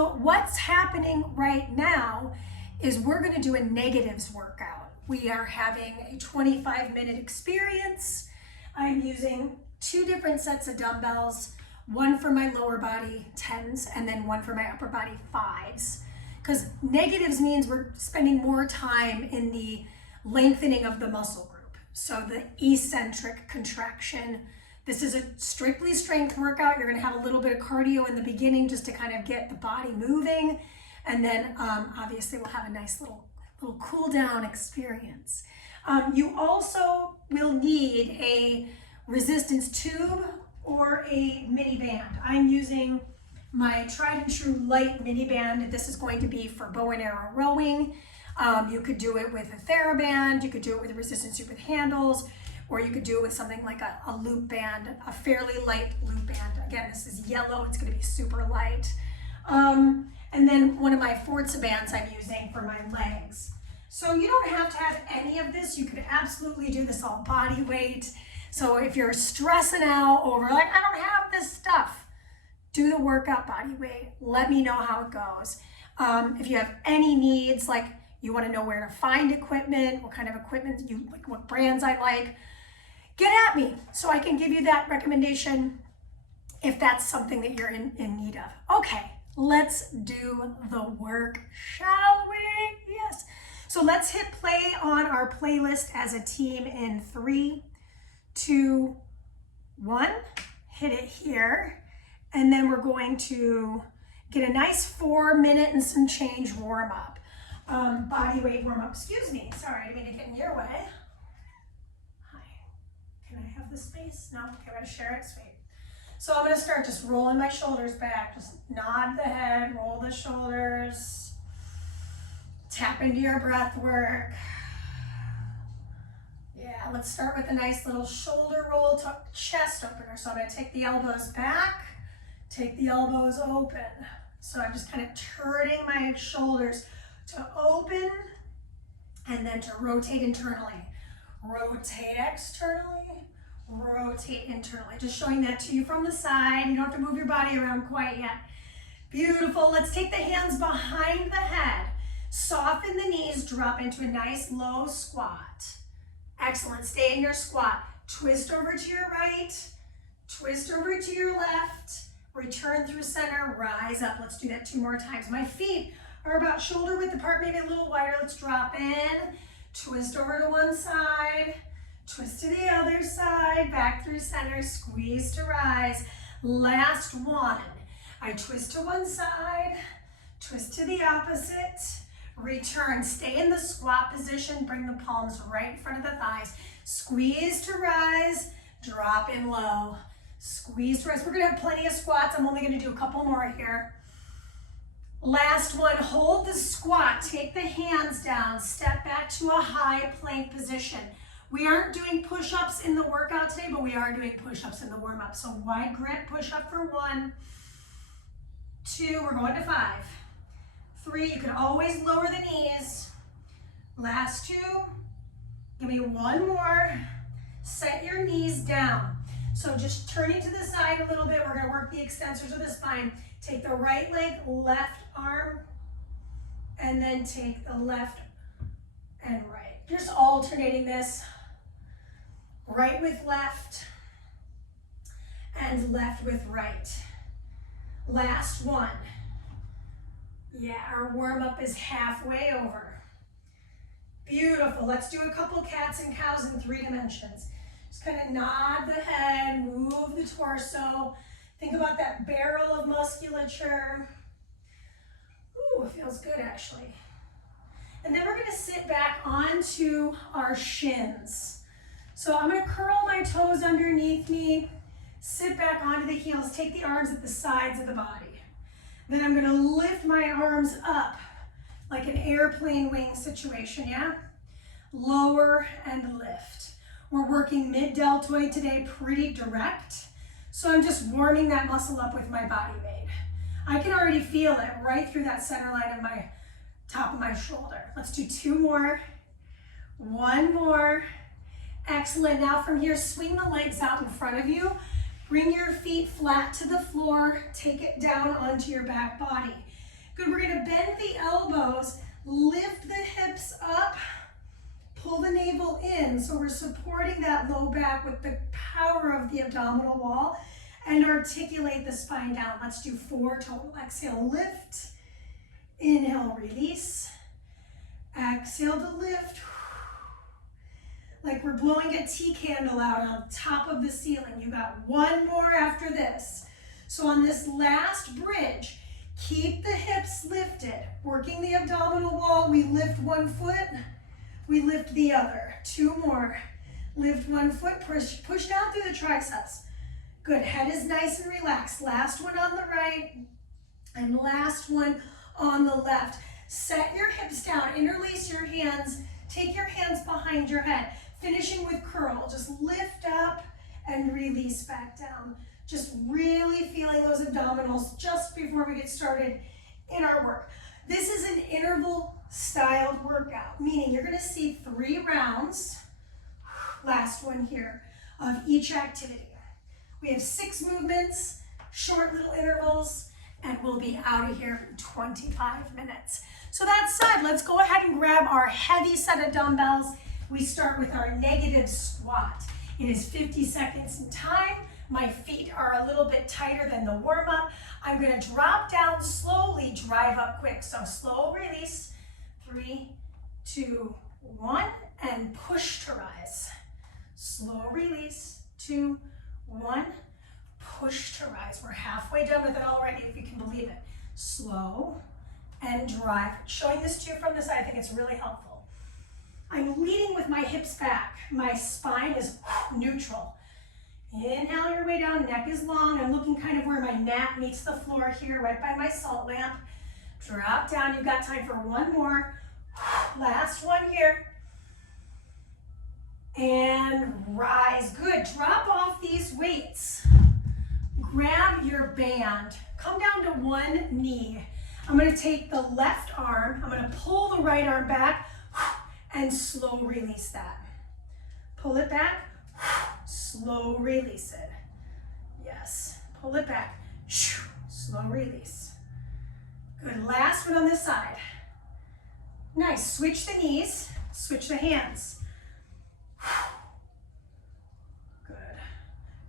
So what's happening right now is we're going to do a negatives workout. We are having a 25-minute experience. I'm using 2 different sets of dumbbells, one for my lower body 10s and then one for my upper body 5s. Because negatives means we're spending more time in the lengthening of the muscle group. So the eccentric contraction. This is a strictly strength workout. You're gonna have a little bit of cardio in the beginning just to kind of get the body moving. And then obviously we'll have a nice little cool down experience. You also will need a resistance tube or a mini band. I'm using my tried and true light mini band. This is going to be for bow and arrow rowing. You could do it with a TheraBand, you could do it with a resistance tube with handles, or you could do it with something like a loop band, a fairly light loop band. Again, this is yellow, it's gonna be super light. And then one of my Forza bands I'm using for my legs. So you don't have to have any of this. You could absolutely do this all body weight. So if you're stressing out over like, I don't have this stuff, do the workout body weight. Let me know how it goes. If you have any needs, like you want to know where to find equipment, what kind of equipment you like, what brands I like, get at me so I can give you that recommendation if that's something that you're in need of. Okay, let's do the work, shall we? Yes. So let's hit play on our playlist as a team in 3, 2, 1. Hit it here. And then we're going to get a nice 4-minute and some change warm up. Body weight warm up. Excuse me. Sorry, I didn't mean to get in your way. Hi. Can I have the space? No? Okay, I'm going to share it. Sweet. So I'm going to start just rolling my shoulders back. Just nod the head, roll the shoulders. Tap into your breath work. Yeah, let's start with a nice little shoulder roll to chest opener. So I'm going to take the elbows back, take the elbows open. So I'm just kind of turning my shoulders to open and then to rotate internally. Rotate externally, rotate internally. Just showing that to you from the side. You don't have to move your body around quite yet. Beautiful. Let's take the hands behind the head. Soften the knees, drop into a nice low squat. Excellent, stay in your squat. Twist over to your right, twist over to your left, return through center, rise up. Let's do that 2 more times. My feet are about shoulder width apart, maybe a little wider. Let's drop in, twist over to one side, twist to the other side, back through center, squeeze to rise. Last one. I twist to one side, twist to the opposite, return, stay in the squat position, bring the palms right in front of the thighs, squeeze to rise, drop in low, squeeze to rise. We're gonna have plenty of squats. I'm only gonna do a couple more here. Last one, hold the squat, take the hands down, step back to a high plank position. We aren't doing push-ups in the workout today, but we are doing push-ups in the warm-up. So wide grip push-up for 1, 2, we're going to 5. 3, you can always lower the knees. Last 2, give me 1 more. Set your knees down. So just turning to the side a little bit, we're gonna work the extensors of the spine. Take the right leg, left arm, and then take the left and right. Just alternating this, right with left, and left with right. Last one. Yeah, our warm-up is halfway over. Beautiful. Let's do a couple cats and cows in 3 dimensions. Just kind of nod the head, move the torso. Think about that barrel of musculature. Ooh, it feels good actually. And then we're going to sit back onto our shins. So I'm going to curl my toes underneath me, sit back onto the heels, take the arms at the sides of the body. Then I'm going to lift my arms up like an airplane wing situation, yeah? Lower and lift. We're working mid-deltoid today, pretty direct. So I'm just warming that muscle up with my body weight. I can already feel it right through that center line of my top of my shoulder. Let's do 2 more. 1 more. Excellent. Now from here, swing the legs out in front of you. Bring your feet flat to the floor. Take it down onto your back body. Good, we're gonna bend the elbows, lift the hips up, pull the navel in, so we're supporting that low back with the power of the abdominal wall, and articulate the spine down. Let's do 4 total. Exhale, lift. Inhale, release. Exhale to lift. Like we're blowing a tea candle out on top of the ceiling. You got 1 more after this. So on this last bridge, keep the hips lifted. Working the abdominal wall, we lift 1 foot, we lift the other. 2 more. Lift 1 foot, push down through the triceps. Good, head is nice and relaxed. Last one on the right, and last one on the left. Set your hips down, interlace your hands, take your hands behind your head, finishing with curl. Just lift up and release back down. Just really feeling those abdominals just before we get started in our work. This is an interval styled workout, meaning you're gonna see 3 rounds, last one here, of each activity. We have 6 movements, short little intervals, and we'll be out of here in 25 minutes. So that said, let's go ahead and grab our heavy set of dumbbells. We start with our negative squat. It is 50 seconds in time. My feet are a little bit tighter than the warm-up. I'm gonna drop down slowly, drive up quick. So slow release, 3, 2, 1, and push to rise. Slow release, 2, 1, push to rise. We're halfway done with it already, if you can believe it. Slow and drive. Showing this to you from the side, I think it's really helpful. I'm leading with my hips back. My spine is neutral. Inhale your way down, neck is long. I'm looking kind of where my mat meets the floor here, right by my salt lamp. Drop down, you've got time for 1 more. Last one here. And rise, good. Drop off these weights. Grab your band, come down to 1 knee. I'm gonna take the left arm, I'm gonna pull the right arm back and slow release that. Pull it back, slow release it. Yes, pull it back, slow release. Good, last one on this side. Nice, switch the knees, switch the hands. Good.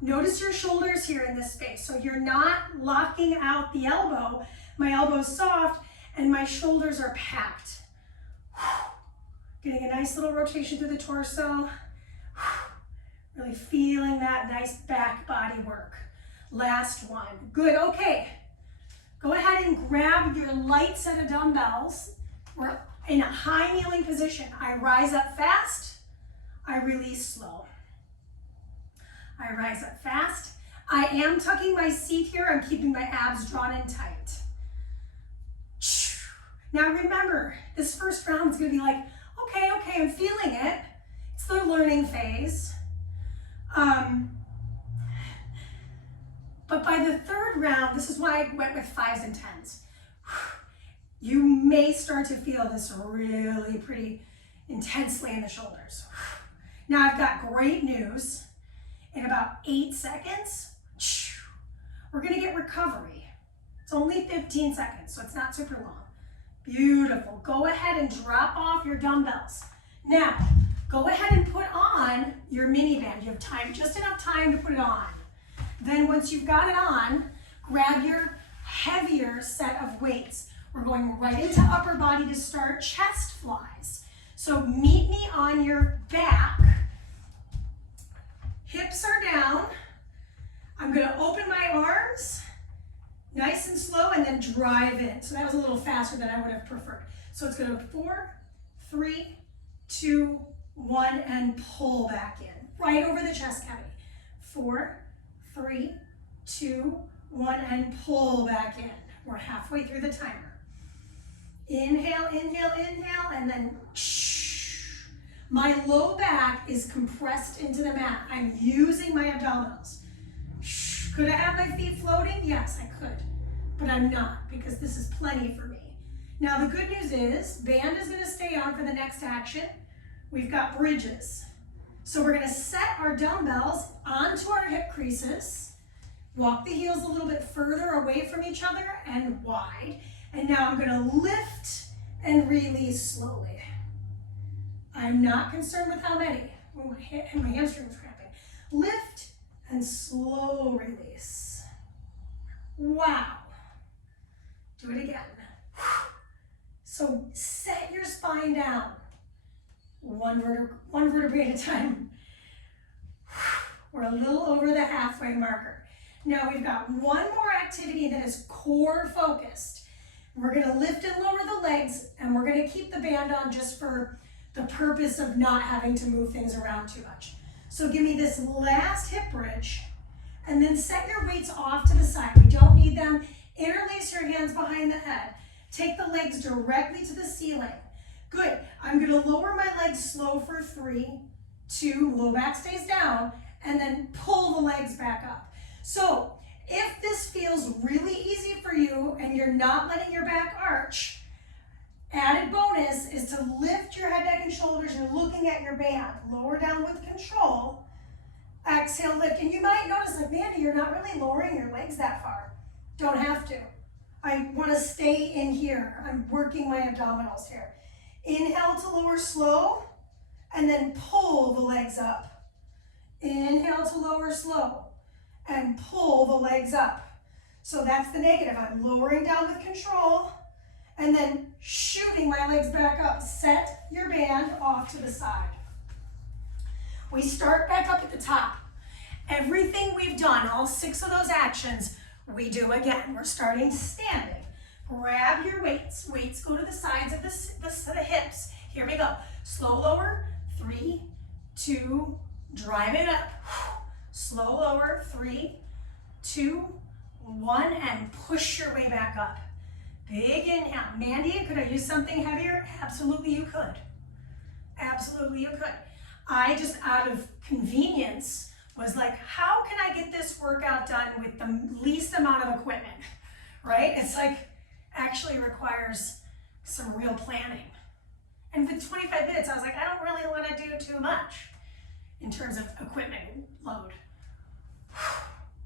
Notice your shoulders here in this space. So you're not locking out the elbow. My elbow's soft and my shoulders are packed. Getting a nice little rotation through the torso. Really feeling that nice back body work. Last one. Good, okay. Go ahead and grab your light set of dumbbells. We're in a high kneeling position. I rise up fast, I release slow. I rise up fast. I am tucking my seat here. I'm keeping my abs drawn in tight. Now remember, this first round is gonna be like, okay, I'm feeling it. It's the learning phase. But by the 3rd round, this is why I went with 5s and 10s. You may start to feel this really pretty intensely in the shoulders. Now I've got great news. In about 8 seconds, we're gonna get recovery. It's only 15 seconds, so it's not super long. Beautiful. Go ahead and drop off your dumbbells. Now, go ahead and put on your mini band. You have time, just enough time to put it on. Then once you've got it on, grab your heavier set of weights. We're going right into upper body to start chest flies. So meet me on your back. Hips are down. I'm gonna open my arms, nice and slow, and then drive in. So that was a little faster than I would have preferred. So it's gonna 4, 3, 2, 1, and pull back in. Right over the chest cavity. 4, 3, 2, 1, and pull back in. We're halfway through the timer. Inhale, inhale, inhale, and then my low back is compressed into the mat. I'm using my abdominals. Could I have my feet floating? Yes, I could, but I'm not because this is plenty for me. Now the good news is, band is gonna stay on for the next action. We've got bridges. So we're gonna set our dumbbells onto our hip creases, walk the heels a little bit further away from each other and wide, And now I'm gonna lift and release slowly. I'm not concerned with how many. Oh, my hamstring was cramping. Lift and slow release. Wow. Do it again. So set your spine down. One vertebrae at a time. We're a little over the halfway marker. Now we've got one more activity that is core focused. We're gonna lift and lower the legs, and we're gonna keep the band on just for the purpose of not having to move things around too much. So give me this last hip bridge, and then set your weights off to the side. We don't need them. Interlace your hands behind the head. Take the legs directly to the ceiling. Good. I'm gonna lower my legs slow for 3, 2, low back stays down, and then pull the legs back up. So if this feels really easy for you and you're not letting your back arch, added bonus is to lift your head, neck, and shoulders. You're looking at your band. Lower down with control. Exhale, lift. And you might notice, like, Mandee, you're not really lowering your legs that far. Don't have to. I want to stay in here. I'm working my abdominals here. Inhale to lower slow, and then pull the legs up. Inhale to lower slow, and pull the legs up. So that's the negative. I'm lowering down with control, and then shooting my legs back up. Set your band off to the side. We start back up at the top. Everything we've done, all 6 of those actions, we do again. We're starting standing. Grab your weights. Weights go to the sides of the hips. Here we go. Slow lower, 3, 2, drive it up. Slow lower, 3, 2, 1, and push your way back up. Big inhale. Mandee, could I use something heavier? Absolutely you could. Absolutely you could. I just, out of convenience, was like, how can I get this workout done with the least amount of equipment, right? It's like, actually requires some real planning. And for 25 minutes, I was like, I don't really want to do too much in terms of equipment load.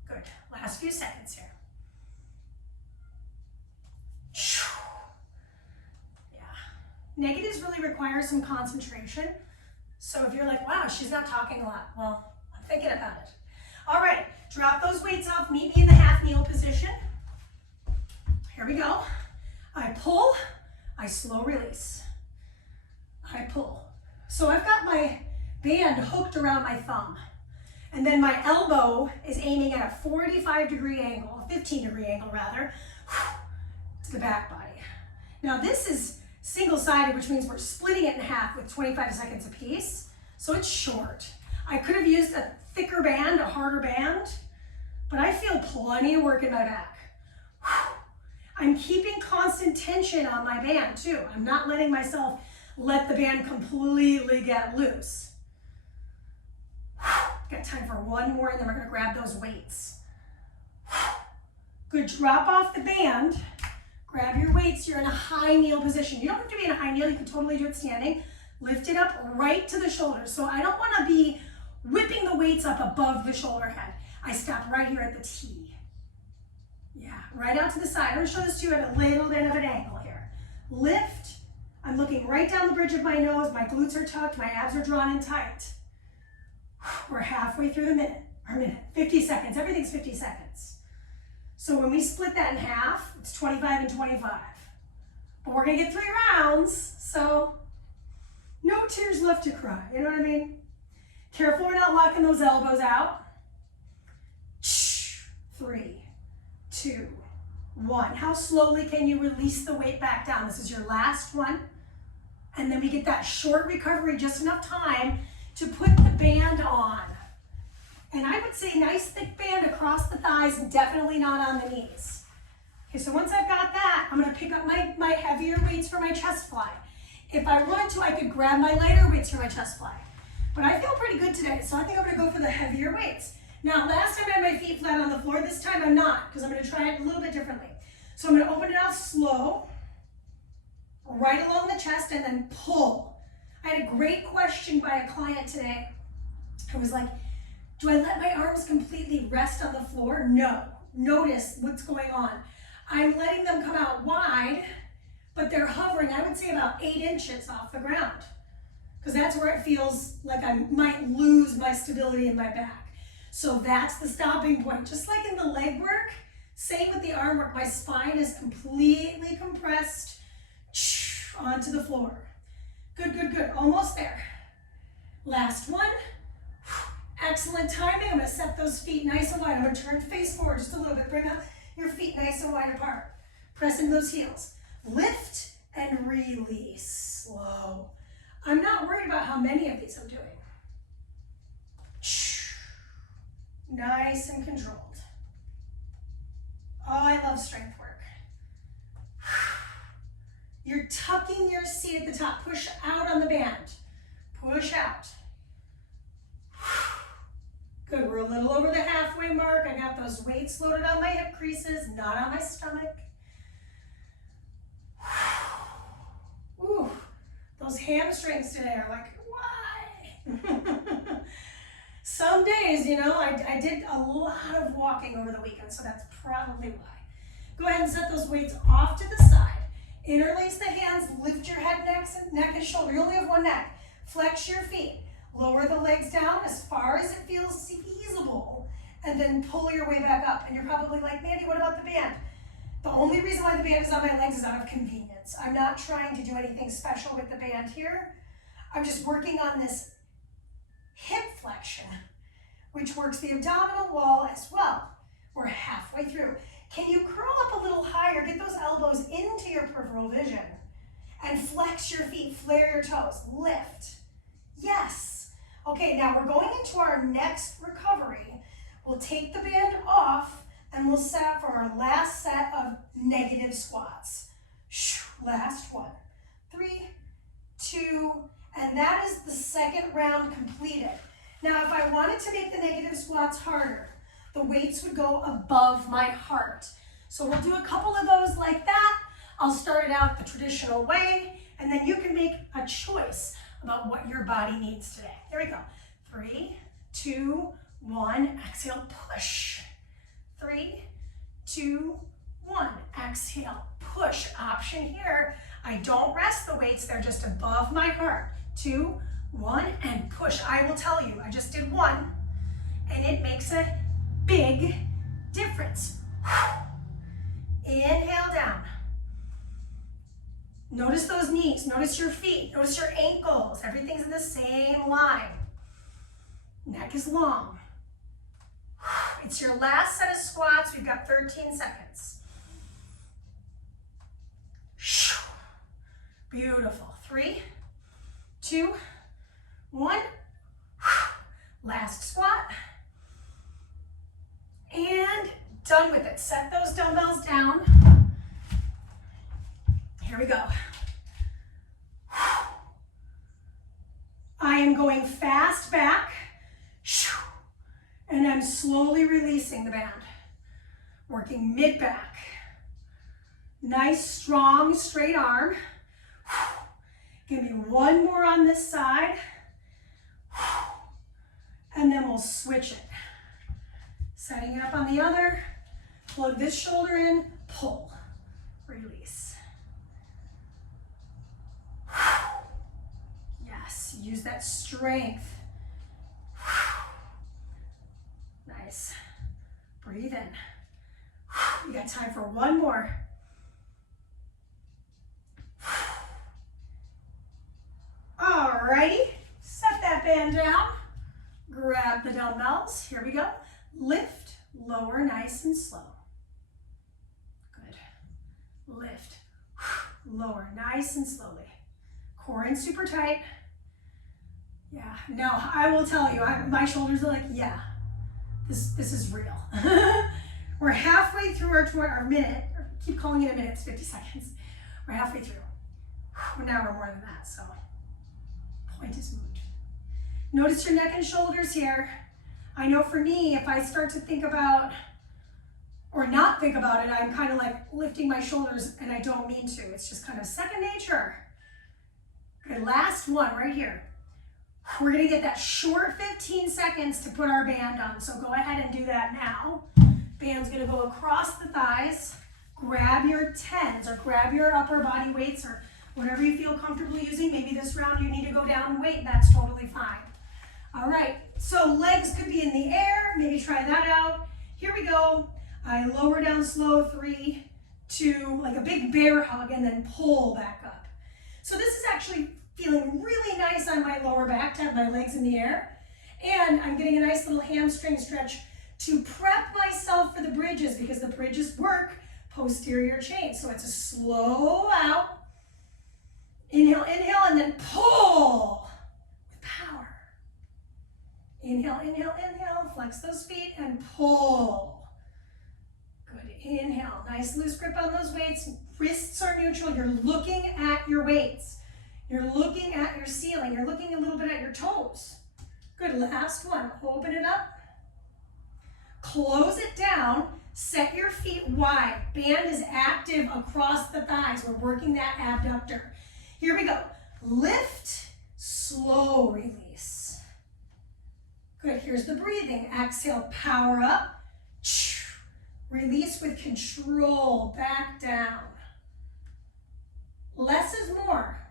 Good. Last few seconds here. Yeah. Negatives really require some concentration. So if you're like, wow, she's not talking a lot. Well, I'm thinking about it. All right, drop those weights off. Meet me in the half kneel position. Here we go. I pull, I slow release. I pull. So I've got my band hooked around my thumb. And then my elbow is aiming at a 45-degree angle, a 15-degree angle rather, to the back body. Now this is single-sided, which means we're splitting it in half with 25 seconds apiece. So it's short. I could have used a thicker band, a harder band, but I feel plenty of work in my back. I'm keeping constant tension on my band too. I'm not letting myself let the band completely get loose. Got time for one more, and then we're gonna grab those weights. Good, drop off the band. Grab your weights, you're in a high kneel position. You don't have to be in a high kneel, you can totally do it standing. Lift it up right to the shoulders. So I don't wanna be whipping the weights up above the shoulder head. I stop right here at the T. Yeah, right out to the side. I'm gonna show this to you at a little bit of an angle here. Lift, I'm looking right down the bridge of my nose, my glutes are tucked, my abs are drawn in tight. We're halfway through the minute, 50 seconds, everything's 50 seconds. So when we split that in half, it's 25 and 25. But we're gonna get 3 rounds, so no tears left to cry, you know what I mean? Careful we're not locking those elbows out. 3, 2, 1. How slowly can you release the weight back down? This is your last one. And then we get that short recovery, just enough time to put the band on. And I would say nice thick band across the thighs and definitely not on the knees. Okay, so once I've got that, I'm gonna pick up my heavier weights for my chest fly. If I want to, I could grab my lighter weights for my chest fly. But I feel pretty good today, so I think I'm gonna go for the heavier weights. Now, last time I had my feet flat on the floor, this time I'm not, because I'm gonna try it a little bit differently. So I'm gonna open it out slow, right along the chest, and then pull. I had a great question by a client today. I was like, do I let my arms completely rest on the floor? No. Notice what's going on. I'm letting them come out wide, but they're hovering, I would say about 8 inches off the ground, because that's where it feels like I might lose my stability in my back. So that's the stopping point. Just like in the leg work, same with the arm work. My spine is completely compressed onto the floor. Good, good, good. Almost there. Last one. Excellent timing. I'm going to set those feet nice and wide. I'm going to turn face forward just a little bit. Bring up your feet nice and wide apart. Press into those heels. Lift and release. Slow. I'm not worried about how many of these I'm doing. Nice and controlled. Oh, I love strength work. You're tucking your seat at the top. Push out on the band. Push out. Good, we're a little over the halfway mark. I got those weights loaded on my hip creases, not on my stomach. Ooh, those hamstrings today are like, why? Some days, you know, I did a lot of walking over the weekend, so that's probably why. Go ahead and set those weights off to the side. Interlace the hands, lift your head, neck and shoulder. You only have one neck. Flex your feet. Lower the legs down as far as it feels feasible, and then pull your way back up. And you're probably like, Mandee, what about the band? The only reason why the band is on my legs is out of convenience. I'm not trying to do anything special with the band here. I'm just working on this hip flexion, which works the abdominal wall as well. We're halfway through. Can you curl up a little higher? Get those elbows into your peripheral vision and flex your feet, flare your toes, lift. Yes. Okay, now we're going into our next recovery. We'll take the band off and we'll set up for our last set of negative squats. Last one. 3, 2, and that is the second round completed. Now, if I wanted to make the negative squats harder, the weights would go above my heart. So we'll do a couple of those like that. I'll start it out the traditional way, and then you can make a choice about what your body needs today. Here we go. 3, 2, 1. Exhale, push. 3, 2, 1. Exhale, push. Option here. I don't rest the weights. They're just above my heart. 2, 1, and push. I will tell you, I just did 1, and it makes a big difference. Inhale down. Notice those knees, notice your feet, notice your ankles. Everything's in the same line. Neck is long. It's your last set of squats. We've got 13 seconds. Beautiful. 3, 2, 1. Last squat. And done with it. Set those dumbbells down. Here we go. I am going fast back, and I'm slowly releasing the band. Working mid-back. Nice, strong, straight arm. Give me one more on this side, and then we'll switch it. Setting it up on the other, plug this shoulder in, pull, release. Yes, use that strength. Nice. Breathe in. You got time for one more. Alrighty, set that band down. Grab the dumbbells. Here we go. Lift, lower, nice and slow. Good. Lift, lower, nice and slowly. Core in super tight. Yeah, no, I will tell you, my shoulders are like, yeah, this is real. We're halfway through our minute. Keep calling it a minute, it's 50 seconds. We're halfway through. Now we're more than that, so point is moot. Notice your neck and shoulders here. I know for me, if I start to think about, or not think about it, I'm kind of like lifting my shoulders and I don't mean to. It's just kind of second nature. Good, last one right here. We're gonna get that short 15 seconds to put our band on. So go ahead and do that now. Band's gonna go across the thighs, grab your 10s or grab your upper body weights or whatever you feel comfortable using. Maybe this round you need to go down in weight, that's totally fine. All right, so legs could be in the air, maybe try that out. Here we go. I lower down slow, 3, 2, like a big bear hug, and then pull back up. So this is actually feeling really nice on my lower back to have my legs in the air. And I'm getting a nice little hamstring stretch to prep myself for the bridges, because the bridges work posterior chain. So it's a slow out. Inhale, inhale, and then pull with power. Inhale, inhale, inhale, flex those feet and pull. Good, inhale, nice loose grip on those weights. Wrists are neutral, you're looking at your weights. You're looking at your ceiling, you're looking a little bit at your toes. Good, last one, open it up. Close it down, set your feet wide. Band is active across the thighs. We're working that abductor. Here we go. Lift, slow release. Good, here's the breathing. Exhale, power up. Release with control, back down. Less is more.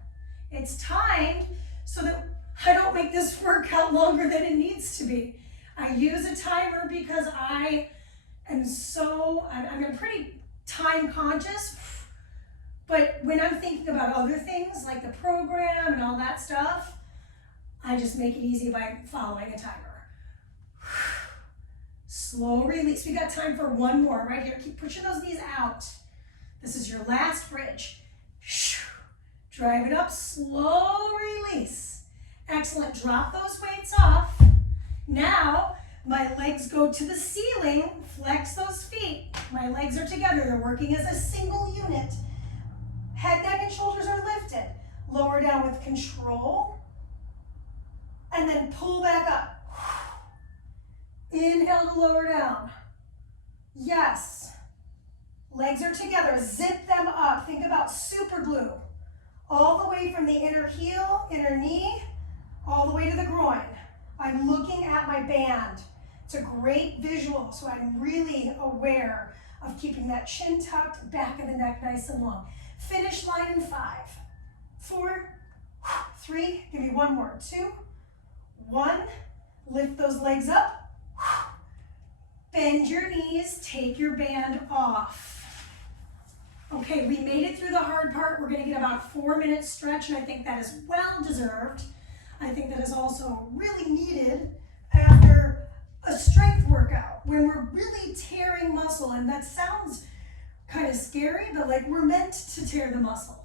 It's timed so that I don't make this workout longer than it needs to be. I use a timer because I'm pretty time conscious, but when I'm thinking about other things like the program and all that stuff, I just make it easy by following a timer. Slow release. We got time for one more right here. Keep pushing those knees out. This is your last bridge. Drive it up, slow release. Excellent, drop those weights off. Now, my legs go to the ceiling, flex those feet. My legs are together, they're working as a single unit. Head, neck, and shoulders are lifted. Lower down with control. And then pull back up. Inhale to lower down. Yes. Legs are together, zip them up. Think about super glue. All the way from the inner heel, inner knee, all the way to the groin. I'm looking at my band. It's a great visual, so I'm really aware of keeping that chin tucked, back of the neck nice and long. Finish line in 5, 4, 3, give me one more, 2, 1, lift those legs up, bend your knees, take your band off. Okay, we made it through the hard part. We're gonna get about a 4-minute stretch, and I think that is well deserved. I think that is also really needed after a strength workout when we're really tearing muscle, and that sounds kind of scary, but like we're meant to tear the muscle.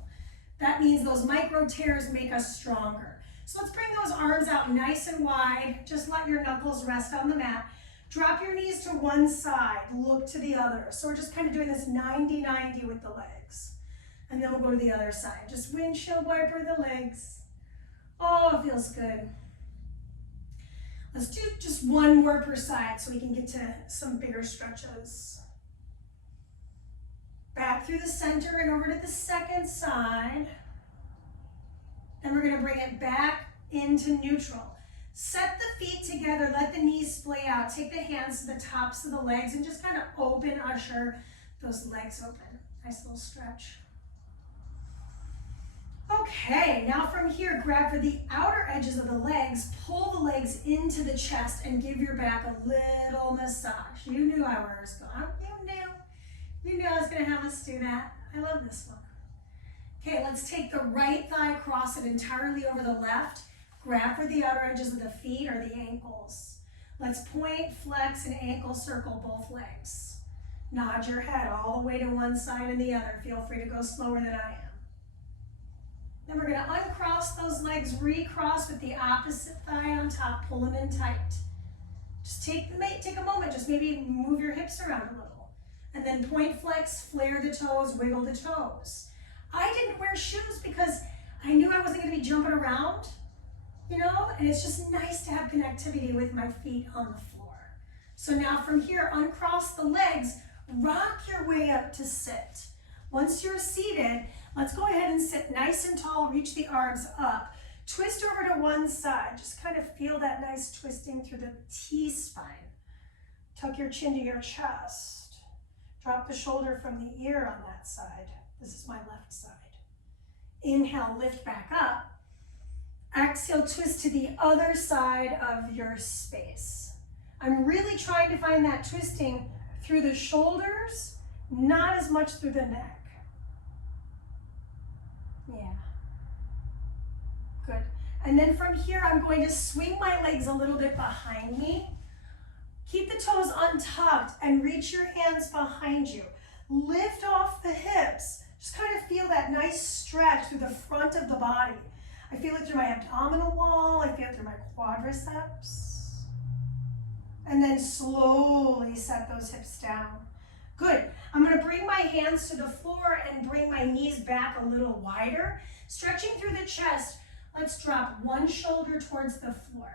That means those micro tears make us stronger. So let's bring those arms out nice and wide. Just let your knuckles rest on the mat. Drop your knees to one side, look to the other. So we're just kind of doing this 90-90 with the legs. And then we'll go to the other side. Just windshield wiper the legs. Oh, it feels good. Let's do just one more per side so we can get to some bigger stretches. Back through the center and over to the second side. Then we're going to bring it back into neutral. Set the feet together, let the knees splay out. Take the hands to the tops of the legs and just kind of open, usher those legs open. Nice little stretch. Okay, now from here, grab for the outer edges of the legs, pull the legs into the chest and give your back a little massage. You knew I was going, you knew I was gonna have us do that. I love this one. Okay, let's take the right thigh, cross it entirely over the left. Grab for the outer edges of the feet or the ankles. Let's point, flex, and ankle circle both legs. Nod your head all the way to one side and the other. Feel free to go slower than I am. Then we're going to uncross those legs, recross with the opposite thigh on top, pull them in tight. Just take a moment, just maybe move your hips around a little. And then point, flex, flare the toes, wiggle the toes. I didn't wear shoes because I knew I wasn't going to be jumping around. And it's just nice to have connectivity with my feet on the floor. So now from here, uncross the legs, rock your way up to sit. Once you're seated, let's go ahead and sit nice and tall, reach the arms up. Twist over to one side, just kind of feel that nice twisting through the T-spine. Tuck your chin to your chest. Drop the shoulder from the ear on that side. This is my left side. Inhale, lift back up. Exhale, twist to the other side of your space. I'm really trying to find that twisting through the shoulders, not as much through the neck. Yeah. Good. And then from here, I'm going to swing my legs a little bit behind me. Keep the toes untucked and reach your hands behind you. Lift off the hips. Just kind of feel that nice stretch through the front of the body. I feel it through my abdominal wall. I feel it through my quadriceps. And then slowly set those hips down. Good. I'm going to bring my hands to the floor and bring my knees back a little wider. Stretching through the chest, let's drop one shoulder towards the floor.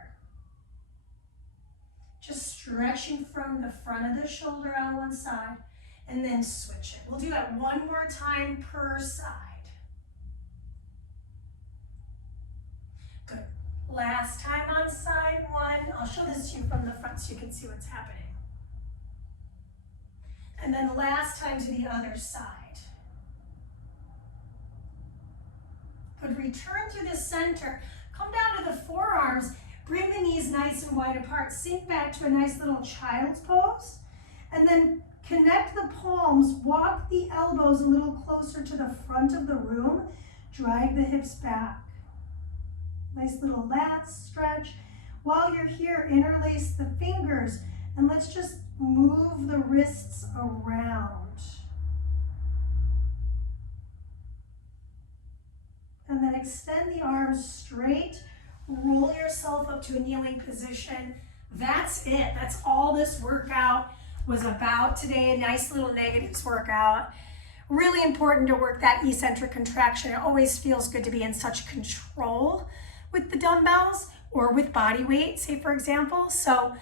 Just stretching from the front of the shoulder on one side and then switch it. We'll do that one more time per side. Good. Last time on side one. I'll show this to you from the front so you can see what's happening. And then last time to the other side. Good. Return to the center. Come down to the forearms. Bring the knees nice and wide apart. Sink back to a nice little child's pose. And then connect the palms. Walk the elbows a little closer to the front of the room. Drive the hips back. Nice little lats stretch. While you're here, interlace the fingers. And let's just move the wrists around. And then extend the arms straight. Roll yourself up to a kneeling position. That's it. That's all this workout was about today. A nice little negatives workout. Really important to work that eccentric contraction. It always feels good to be in such control with the dumbbells or with body weight, say for example. So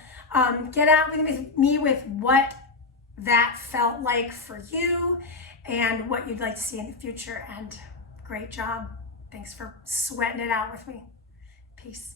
get out with me with what that felt like for you and what you'd like to see in the future. And great job. Thanks for sweating it out with me. Peace.